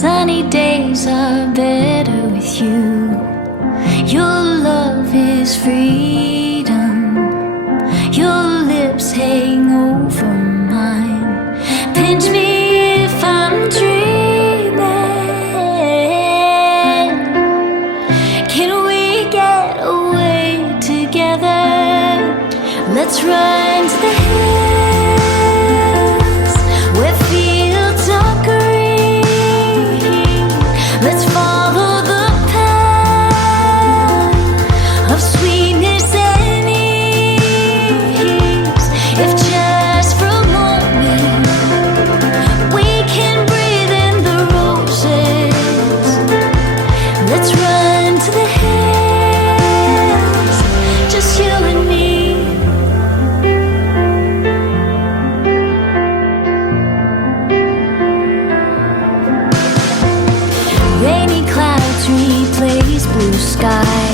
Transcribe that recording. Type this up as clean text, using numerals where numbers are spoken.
Sunny days are better with you. Your love is freedom. Your lips hang over mine. Pinch me if I'm dreaming. Can we get away together? Let's run to the hills where fields are green. Let's follow the path of sweetness and ease. If just for a moment we can breathe in the roses, let's run to the hills, just you and me. Rainy clouds replace blue sky.